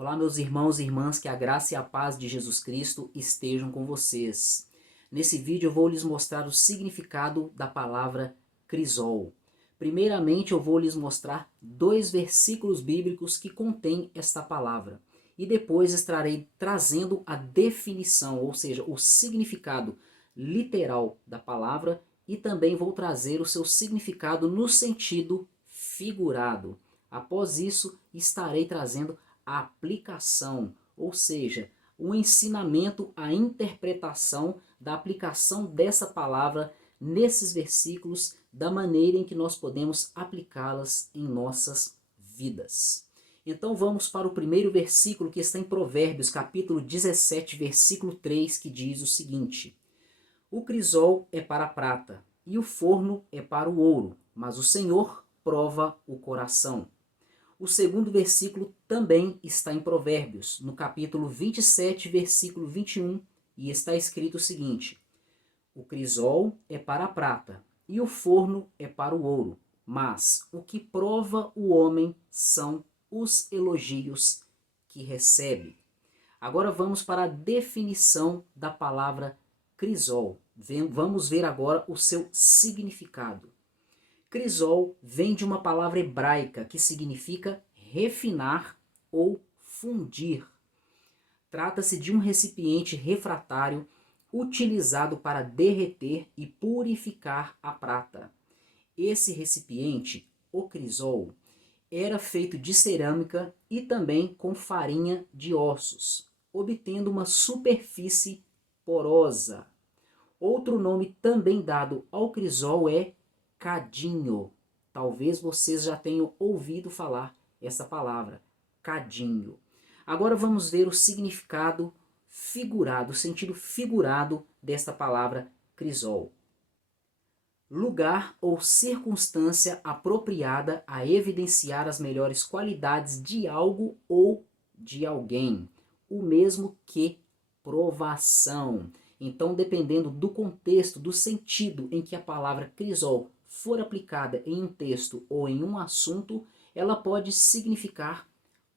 Olá, meus irmãos e irmãs, que a graça e a paz de Jesus Cristo estejam com vocês. Nesse vídeo eu vou lhes mostrar o significado da palavra crisol. Primeiramente eu vou lhes mostrar dois versículos bíblicos que contêm esta palavra. E depois estarei trazendo a definição, ou seja, o significado literal da palavra, e também vou trazer o seu significado no sentido figurado. Após isso, estarei trazendo a aplicação, ou seja, o ensinamento, a interpretação da aplicação dessa palavra nesses versículos, da maneira em que nós podemos aplicá-las em nossas vidas. Então vamos para o primeiro versículo que está em Provérbios, capítulo 17, versículo 3, que diz o seguinte: O crisol é para a prata, e o forno é para o ouro, mas o Senhor prova o coração. O segundo versículo também está em Provérbios, no capítulo 27, versículo 21, e está escrito o seguinte: O crisol é para a prata, e o forno é para o ouro, mas o que prova o homem são os elogios que recebe. Agora vamos para a definição da palavra crisol. Vamos ver agora o seu significado. Crisol vem de uma palavra hebraica que significa refinar ou fundir. Trata-se de um recipiente refratário utilizado para derreter e purificar a prata. Esse recipiente, o crisol, era feito de cerâmica e também com farinha de ossos, obtendo uma superfície porosa. Outro nome também dado ao crisol é cadinho. Talvez vocês já tenham ouvido falar essa palavra, cadinho. Agora vamos ver o significado figurado, o sentido figurado desta palavra crisol. Lugar ou circunstância apropriada a evidenciar as melhores qualidades de algo ou de alguém. O mesmo que provação. Então, dependendo do contexto, do sentido em que a palavra crisol for aplicada em um texto ou em um assunto, ela pode significar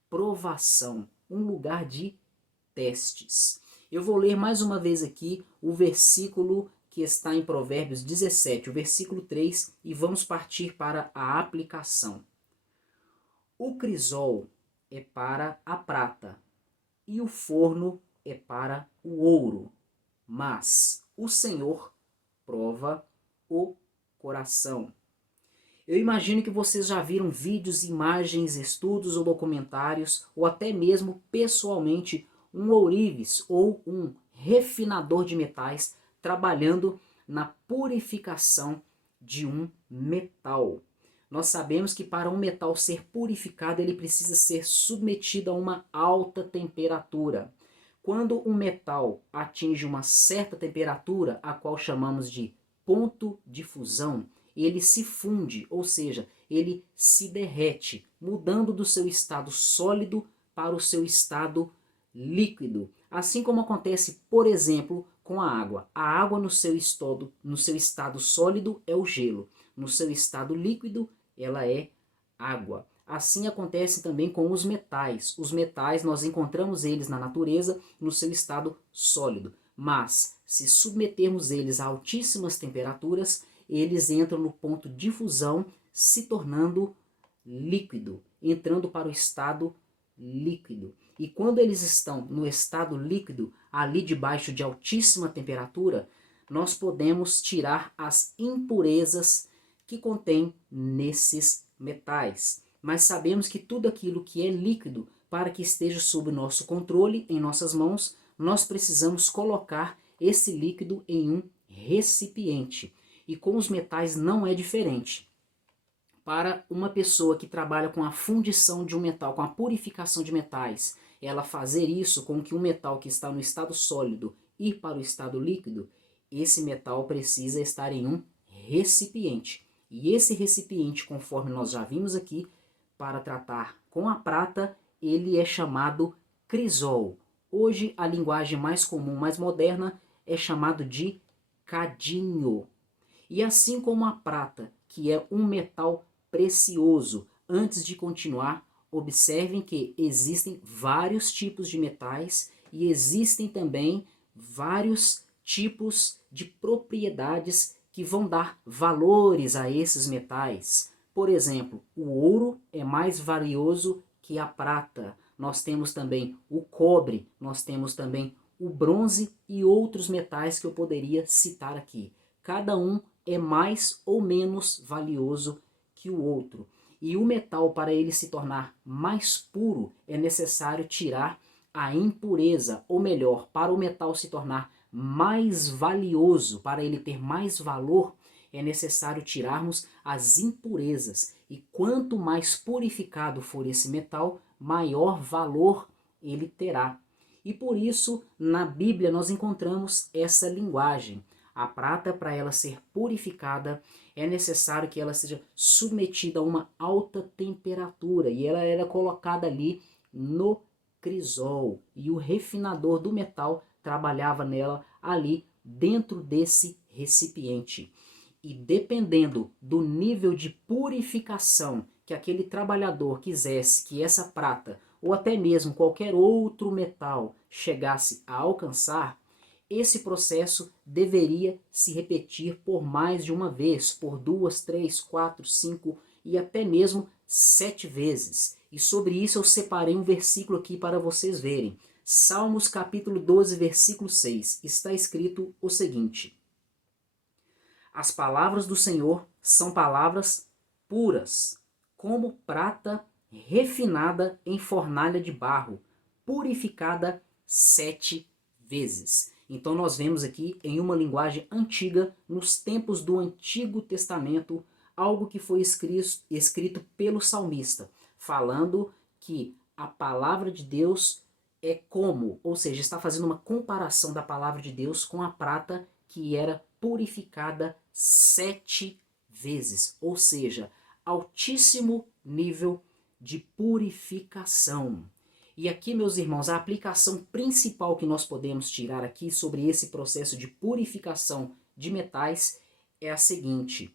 provação, um lugar de testes. Eu vou ler mais uma vez aqui o versículo que está em Provérbios 17, o versículo 3, e vamos partir para a aplicação. O crisol é para a prata, e o forno é para o ouro, mas o Senhor prova o coração. Eu imagino que vocês já viram vídeos, imagens, estudos ou documentários, ou até mesmo pessoalmente, um ourives ou um refinador de metais trabalhando na purificação de um metal. Nós sabemos que para um metal ser purificado, ele precisa ser submetido a uma alta temperatura. Quando um metal atinge uma certa temperatura, a qual chamamos de ponto de fusão, ele se funde, ou seja, ele se derrete, mudando do seu estado sólido para o seu estado líquido. Assim como acontece, por exemplo, com a água. A água no seu estado sólido é o gelo, no seu estado líquido ela é água. Assim acontece também com os metais. Os metais nós encontramos eles na natureza no seu estado sólido, mas se submetermos eles a altíssimas temperaturas, eles entram no ponto de fusão, se tornando líquido, entrando para o estado líquido. E quando eles estão no estado líquido, ali debaixo de altíssima temperatura, nós podemos tirar as impurezas que contém nesses metais. Mas sabemos que tudo aquilo que é líquido, para que esteja sob nosso controle, em nossas mãos, nós precisamos colocar esse líquido em um recipiente. E com os metais não é diferente. Para uma pessoa que trabalha com a fundição de um metal, com a purificação de metais, ela fazer isso com que um metal que está no estado sólido ir para o estado líquido, esse metal precisa estar em um recipiente. E esse recipiente, conforme nós já vimos aqui, para tratar com a prata, ele é chamado crisol. Hoje a linguagem mais comum, mais moderna, é chamado de cadinho. E assim como a prata, que é um metal precioso, antes de continuar, observem que existem vários tipos de metais e existem também vários tipos de propriedades que vão dar valores a esses metais. Por exemplo, o ouro é mais valioso que a prata. Nós temos também o cobre, nós temos também o bronze e outros metais que eu poderia citar aqui. Cada um é mais ou menos valioso que o outro. E o metal, para ele se tornar mais puro, é necessário tirar a impureza, ou melhor, para o metal se tornar mais valioso, para ele ter mais valor, é necessário tirarmos as impurezas. E quanto mais purificado for esse metal, maior valor ele terá. E por isso, na Bíblia, nós encontramos essa linguagem. A prata, para ela ser purificada, é necessário que ela seja submetida a uma alta temperatura. E ela era colocada ali no crisol. E o refinador do metal trabalhava nela ali dentro desse recipiente. E dependendo do nível de purificação que aquele trabalhador quisesse que essa prata ou até mesmo qualquer outro metal chegasse a alcançar, esse processo deveria se repetir por mais de uma vez, por 2, 3, 4, 5 e até mesmo 7 vezes. E sobre isso eu separei um versículo aqui para vocês verem. Salmos capítulo 12, versículo 6. Está escrito o seguinte: as palavras do Senhor são palavras puras, como prata refinada em fornalha de barro, purificada 7 vezes. Então nós vemos aqui em uma linguagem antiga, nos tempos do Antigo Testamento, algo que foi escrito pelo salmista, falando que a palavra de Deus é como, ou seja, está fazendo uma comparação da palavra de Deus com a prata que era purificada 7 vezes, ou seja, altíssimo nível de purificação. E aqui, meus irmãos, a aplicação principal que nós podemos tirar aqui sobre esse processo de purificação de metais é a seguinte: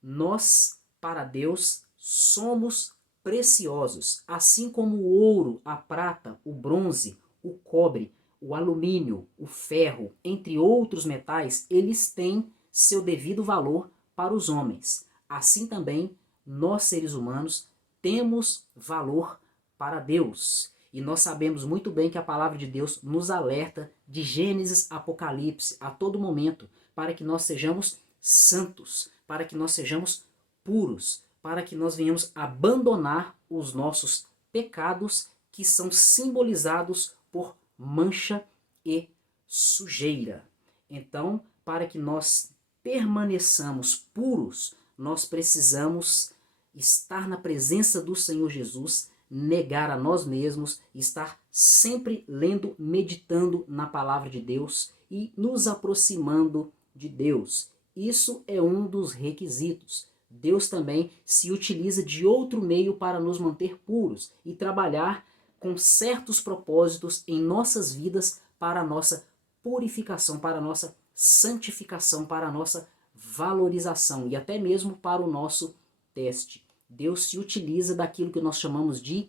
nós, para Deus, somos preciosos, assim como o ouro, a prata, o bronze, o cobre, o alumínio, o ferro, entre outros metais, eles têm seu devido valor para os homens. Assim também, nós seres humanos temos valor para Deus. E nós sabemos muito bem que a palavra de Deus nos alerta de Gênesis, Apocalipse, a todo momento, para que nós sejamos santos, para que nós sejamos puros, para que nós venhamos abandonar os nossos pecados que são simbolizados por mancha e sujeira. Então, para que nós permaneçamos puros, nós precisamos estar na presença do Senhor Jesus, negar a nós mesmos, estar sempre lendo, meditando na palavra de Deus e nos aproximando de Deus. Isso é um dos requisitos. Deus também se utiliza de outro meio para nos manter puros e trabalhar com certos propósitos em nossas vidas para a nossa purificação, para a nossa santificação, para a nossa valorização e até mesmo para o nosso teste. Deus se utiliza daquilo que nós chamamos de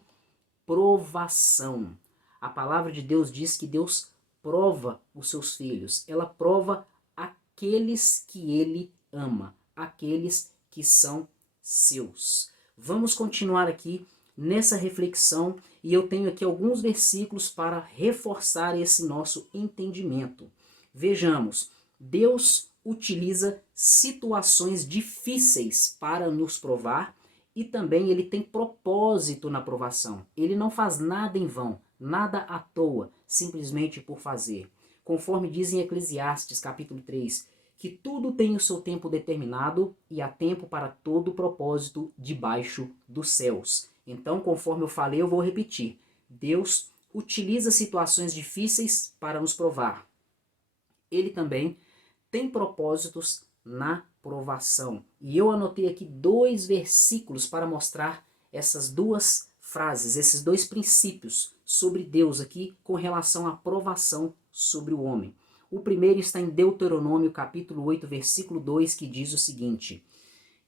provação. A palavra de Deus diz que Deus prova os seus filhos. Ela prova aqueles que Ele ama, aqueles que são seus. Vamos continuar aqui nessa reflexão e eu tenho aqui alguns versículos para reforçar esse nosso entendimento. Vejamos, Deus utiliza situações difíceis para nos provar e também ele tem propósito na provação. Ele não faz nada em vão, nada à toa, simplesmente por fazer. Conforme diz em Eclesiastes capítulo 3, que tudo tem o seu tempo determinado e há tempo para todo propósito debaixo dos céus. Então, conforme eu falei, eu vou repetir. Deus utiliza situações difíceis para nos provar. Ele também tem propósitos na provação. E eu anotei aqui 2 versículos para mostrar essas 2 frases, esses 2 princípios sobre Deus aqui com relação à provação sobre o homem. O primeiro está em Deuteronômio capítulo 8, versículo 2, que diz o seguinte: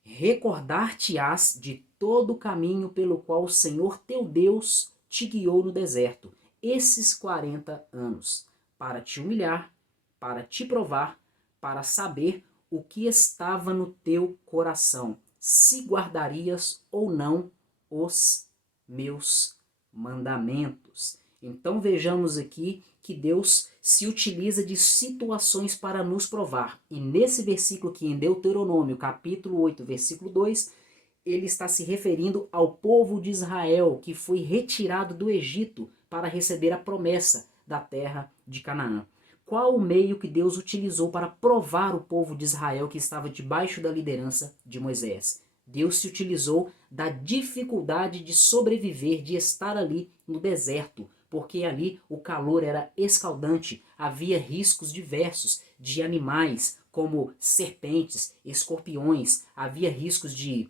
recordar-te-ás de todo o caminho pelo qual o Senhor teu Deus te guiou no deserto, esses 40 anos, para te humilhar, para te provar, para saber o que estava no teu coração, se guardarias ou não os meus mandamentos. Então vejamos aqui que Deus se utiliza de situações para nos provar. E nesse versículo aqui em Deuteronômio, capítulo 8, versículo 2, ele está se referindo ao povo de Israel que foi retirado do Egito para receber a promessa da terra de Canaã. Qual o meio que Deus utilizou para provar o povo de Israel que estava debaixo da liderança de Moisés? Deus se utilizou da dificuldade de sobreviver, de estar ali no deserto, porque ali o calor era escaldante, havia riscos diversos de animais, como serpentes, escorpiões, havia riscos de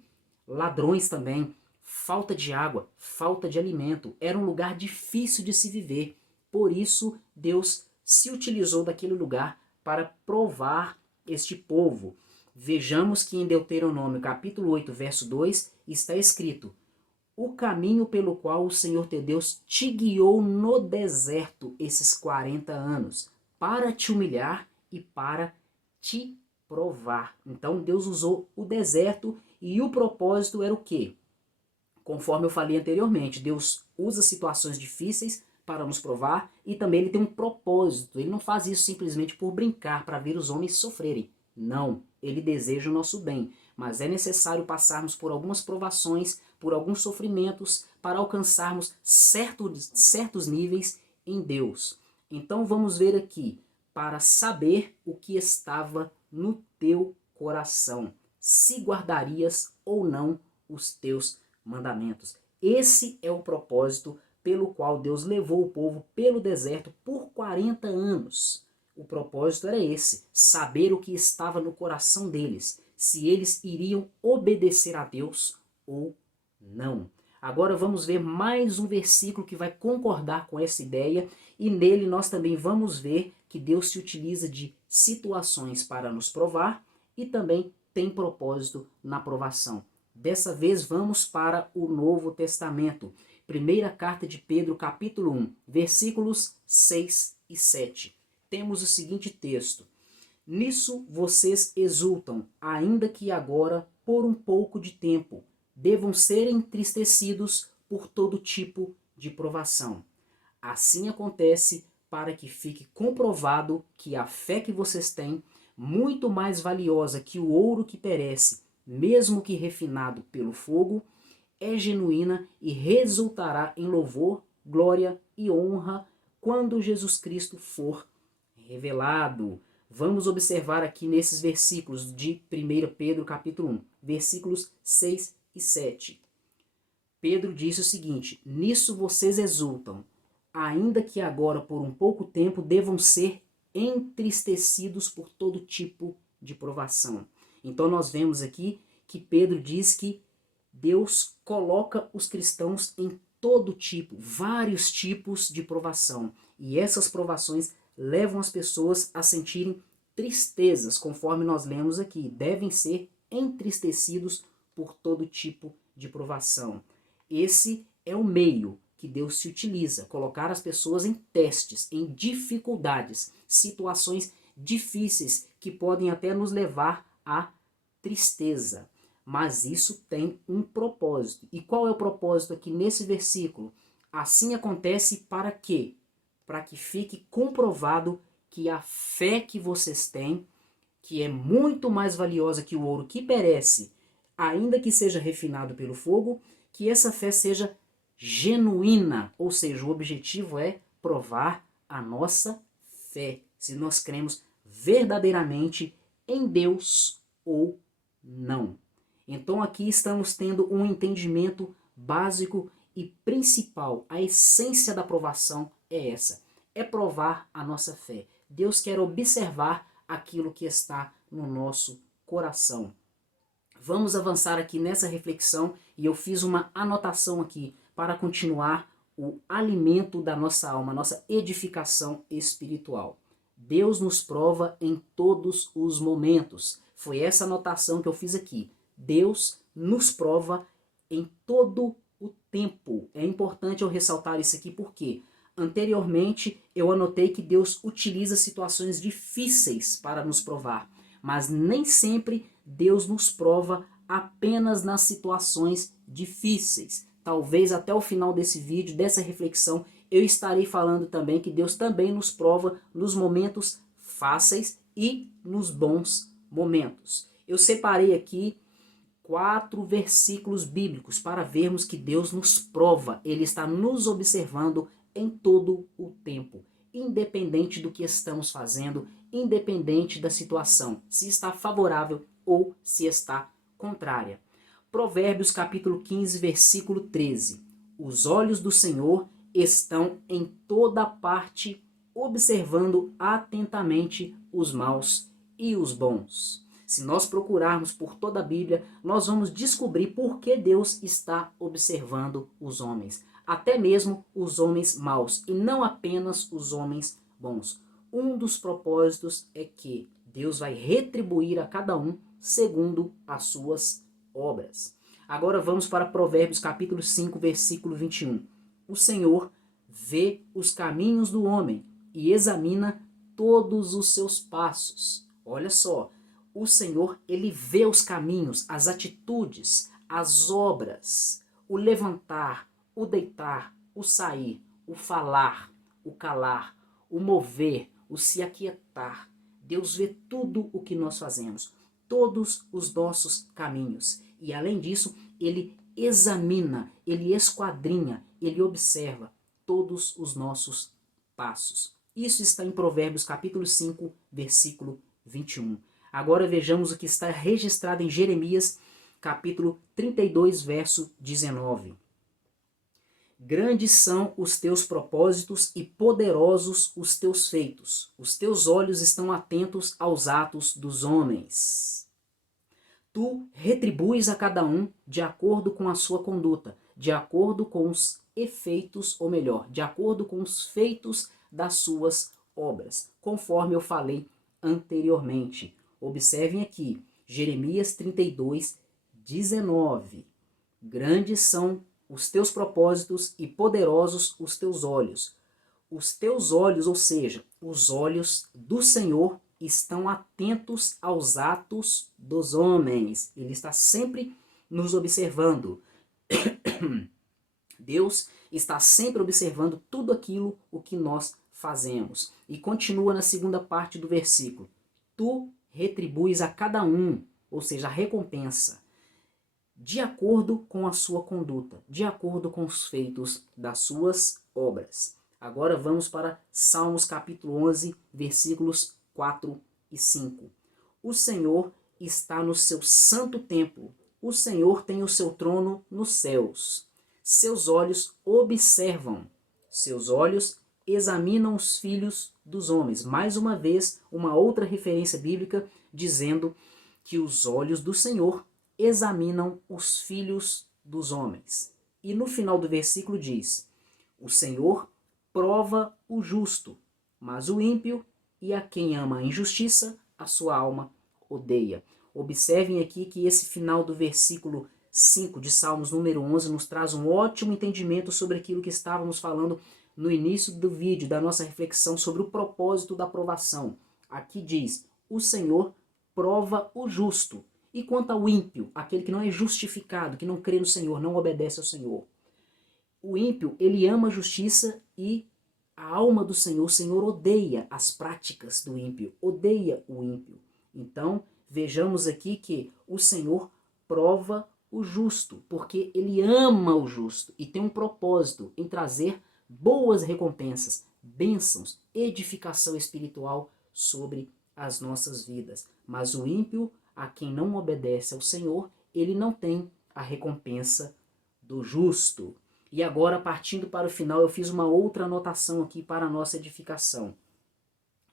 ladrões também, falta de água, falta de alimento, era um lugar difícil de se viver. Por isso, Deus se utilizou daquele lugar para provar este povo. Vejamos que em Deuteronômio capítulo 8, verso 2, está escrito: o caminho pelo qual o Senhor teu Deus te guiou no deserto esses 40 anos, para te humilhar e para te provar. Então Deus usou o deserto e o propósito era o quê? Conforme eu falei anteriormente, Deus usa situações difíceis para nos provar e também ele tem um propósito. Ele não faz isso simplesmente por brincar, para ver os homens sofrerem. Não, ele deseja o nosso bem, mas é necessário passarmos por algumas provações, por alguns sofrimentos, para alcançarmos certos níveis em Deus. Então vamos ver aqui, para saber o que estava no teu coração, se guardarias ou não os teus mandamentos. Esse é o propósito pelo qual Deus levou o povo pelo deserto por 40 anos. O propósito era esse, saber o que estava no coração deles, se eles iriam obedecer a Deus ou não. Agora vamos ver mais um versículo que vai concordar com essa ideia, e nele nós também vamos ver que Deus se utiliza de situações para nos provar e também tem propósito na provação. Dessa vez vamos para o Novo Testamento. Primeira carta de Pedro, capítulo 1, versículos 6 e 7. Temos o seguinte texto: nisso vocês exultam, ainda que agora, por um pouco de tempo, devam ser entristecidos por todo tipo de provação. Assim acontece para que fique comprovado que a fé que vocês têm, muito mais valiosa que o ouro que perece, mesmo que refinado pelo fogo, é genuína e resultará em louvor, glória e honra quando Jesus Cristo for revelado. Vamos observar aqui nesses versículos de 1 Pedro capítulo 1, versículos 6 e 7. Pedro disse o seguinte: nisso vocês exultam, ainda que agora por um pouco tempo devam ser entristecidos por todo tipo de provação. Então nós vemos aqui que Pedro diz que Deus coloca os cristãos em todo tipo, vários tipos de provação. E essas provações levam as pessoas a sentirem tristezas, conforme nós lemos aqui. Devem ser entristecidos por todo tipo de provação. Esse é o meio que Deus se utiliza, colocar as pessoas em testes, em dificuldades, situações difíceis que podem até nos levar à tristeza. Mas isso tem um propósito. E qual é o propósito aqui nesse versículo? Assim acontece para quê? Para que fique comprovado que a fé que vocês têm, que é muito mais valiosa que o ouro que perece, ainda que seja refinado pelo fogo, que essa fé seja genuína. Ou seja, o objetivo é provar a nossa fé, se nós cremos verdadeiramente em Deus ou não. Então aqui estamos tendo um entendimento básico e principal. A essência da provação é essa. É provar a nossa fé. Deus quer observar aquilo que está no nosso coração. Vamos avançar aqui nessa reflexão e eu fiz uma anotação aqui para continuar o alimento da nossa alma, nossa edificação espiritual. Deus nos prova em todos os momentos. Foi essa anotação que eu fiz aqui. Deus nos prova em todo o tempo. É importante eu ressaltar isso aqui porque anteriormente eu anotei que Deus utiliza situações difíceis para nos provar, mas nem sempre Deus nos prova apenas nas situações difíceis. Talvez até o final desse vídeo, dessa reflexão, eu estarei falando também que Deus também nos prova nos momentos fáceis e nos bons momentos. Eu separei aqui 4 versículos bíblicos para vermos que Deus nos prova, Ele está nos observando em todo o tempo, independente do que estamos fazendo, independente da situação, se está favorável ou se está contrária. Provérbios capítulo 15, versículo 13. Os olhos do Senhor estão em toda parte, observando atentamente os maus e os bons. Se nós procurarmos por toda a Bíblia, nós vamos descobrir por que Deus está observando os homens, até mesmo os homens maus, e não apenas os homens bons. Um dos propósitos é que Deus vai retribuir a cada um segundo as suas obras. Agora vamos para Provérbios capítulo 5, versículo 21. O Senhor vê os caminhos do homem e examina todos os seus passos. Olha só, o Senhor, Ele vê os caminhos, as atitudes, as obras, o levantar, o deitar, o sair, o falar, o calar, o mover, o se aquietar. Deus vê tudo o que nós fazemos, todos os nossos caminhos. E além disso, Ele examina, Ele esquadrinha, Ele observa todos os nossos passos. Isso está em Provérbios capítulo 5, versículo 21. Agora vejamos o que está registrado em Jeremias capítulo 32, verso 19. Grandes são os teus propósitos e poderosos os teus feitos. Os teus olhos estão atentos aos atos dos homens. Tu retribuis a cada um de acordo com a sua conduta, de acordo com os efeitos, ou melhor, de acordo com os feitos das suas obras, conforme eu falei anteriormente. Observem aqui, Jeremias 32, 19. Grandes são os teus propósitos e poderosos os teus olhos. Os teus olhos, ou seja, os olhos do Senhor, estão atentos aos atos dos homens. Ele está sempre nos observando. Deus está sempre observando tudo aquilo o que nós fazemos. E continua na segunda parte do versículo. Tu retribuis a cada um, ou seja, a recompensa, de acordo com a sua conduta, de acordo com os feitos das suas obras. Agora vamos para Salmos capítulo 11, versículos 4 e 5. O Senhor está no seu santo templo. O Senhor tem o seu trono nos céus. Seus olhos observam. Seus olhos examinam os filhos dos homens. Mais uma vez, uma outra referência bíblica dizendo que os olhos do Senhor examinam os filhos dos homens. E no final do versículo diz: o Senhor prova o justo, mas o ímpio e a quem ama a injustiça, a sua alma odeia. Observem aqui que esse final do versículo 5 de Salmos número 11 nos traz um ótimo entendimento sobre aquilo que estávamos falando no início do vídeo, da nossa reflexão sobre o propósito da provação. Aqui diz: o Senhor prova o justo. E quanto ao ímpio, aquele que não é justificado, que não crê no Senhor, não obedece ao Senhor. O ímpio, ele ama a justiça e a alma do Senhor, o Senhor odeia as práticas do ímpio, odeia o ímpio. Então, vejamos aqui que o Senhor prova o justo, porque ele ama o justo e tem um propósito em trazer boas recompensas, bênçãos, edificação espiritual sobre as nossas vidas. Mas o ímpio, a quem não obedece ao Senhor, ele não tem a recompensa do justo. E agora, partindo para o final, eu fiz uma outra anotação aqui para a nossa edificação.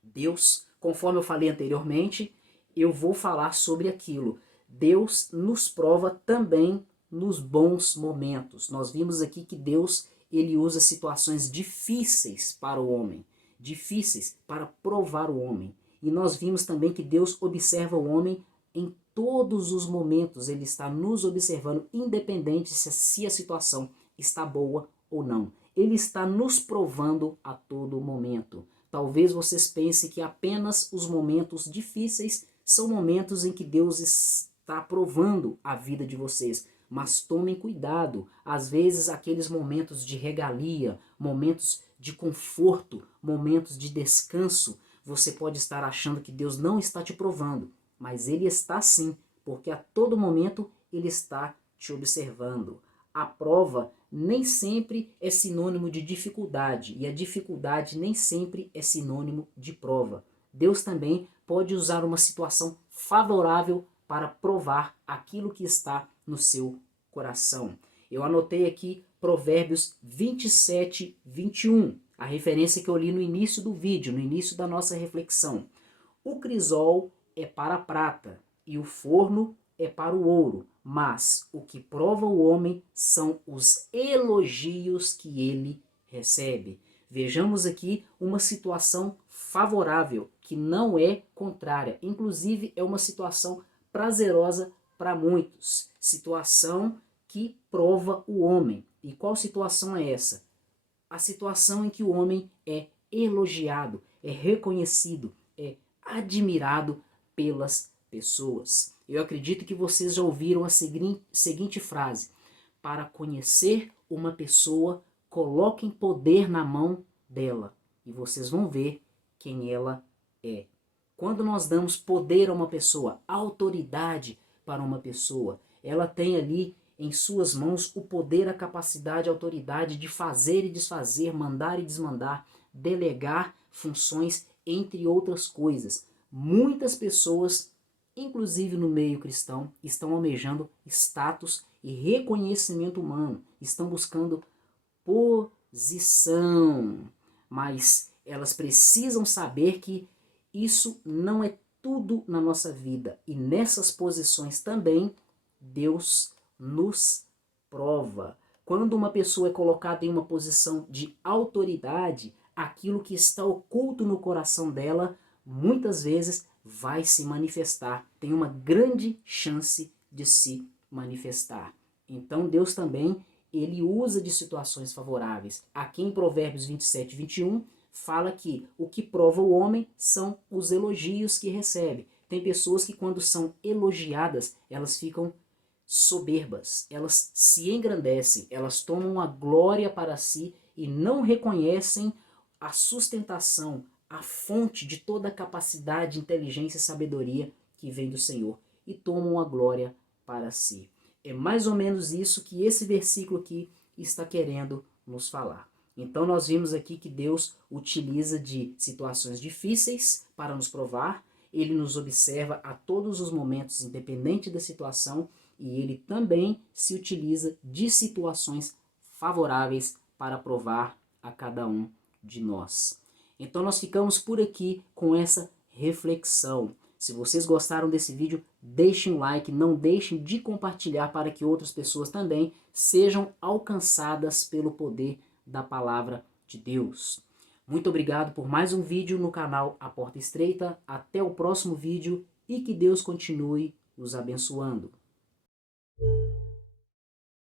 Deus, conforme eu falei anteriormente, eu vou falar sobre aquilo. Deus nos prova também nos bons momentos. Nós vimos aqui que Deus, ele usa situações difíceis para o homem, difíceis para provar o homem. E nós vimos também que Deus observa o homem em todos os momentos Ele está nos observando, independente se a situação está boa ou não. Ele está nos provando a todo momento. Talvez vocês pensem que apenas os momentos difíceis são momentos em que Deus está provando a vida de vocês. Mas tomem cuidado, às vezes aqueles momentos de regalia, momentos de conforto, momentos de descanso, você pode estar achando que Deus não está te provando, mas Ele está sim, porque a todo momento Ele está te observando. A prova nem sempre é sinônimo de dificuldade, e a dificuldade nem sempre é sinônimo de prova. Deus também pode usar uma situação favorável para provar aquilo que está no seu coração. Eu anotei aqui Provérbios 27, 21, a referência que eu li no início do vídeo, no início da nossa reflexão. O crisol é para a prata e o forno é para o ouro, mas o que prova o homem são os elogios que ele recebe. Vejamos aqui uma situação favorável, que não é contrária. Inclusive, é uma situação prazerosa para muitos. Situação que prova o homem. E qual situação é essa? A situação em que o homem é elogiado, é reconhecido, é admirado pelas pessoas. Eu acredito que vocês já ouviram a seguinte frase: para conhecer uma pessoa, coloquem poder na mão dela e vocês vão ver quem ela é. Quando nós damos poder a uma pessoa, autoridade para uma pessoa, ela tem ali em suas mãos o poder, a capacidade, a autoridade de fazer e desfazer, mandar e desmandar, delegar funções, entre outras coisas. Muitas pessoas, inclusive no meio cristão, estão almejando status e reconhecimento humano, estão buscando posição, mas elas precisam saber que isso não é tudo na nossa vida, e nessas posições também Deus nos prova. Quando uma pessoa é colocada em uma posição de autoridade, aquilo que está oculto no coração dela muitas vezes vai se manifestar, tem uma grande chance de se manifestar. Então Deus também, ele usa de situações favoráveis. Aqui em Provérbios 27, 21, fala que o que prova o homem são os elogios que recebe. Tem pessoas que quando são elogiadas, elas ficam soberbas, elas se engrandecem, elas tomam a glória para si e não reconhecem a sustentação, a fonte de toda a capacidade, inteligência e sabedoria que vem do Senhor, e tomam a glória para si. É mais ou menos isso que esse versículo aqui está querendo nos falar. Então nós vimos aqui que Deus utiliza de situações difíceis para nos provar, Ele nos observa a todos os momentos, independente da situação, e Ele também se utiliza de situações favoráveis para provar a cada um de nós. Então nós ficamos por aqui com essa reflexão. Se vocês gostaram desse vídeo, deixem um like, não deixem de compartilhar para que outras pessoas também sejam alcançadas pelo poder da palavra de Deus. Muito obrigado por mais um vídeo no canal A Porta Estreita. Até o próximo vídeo e que Deus continue os abençoando.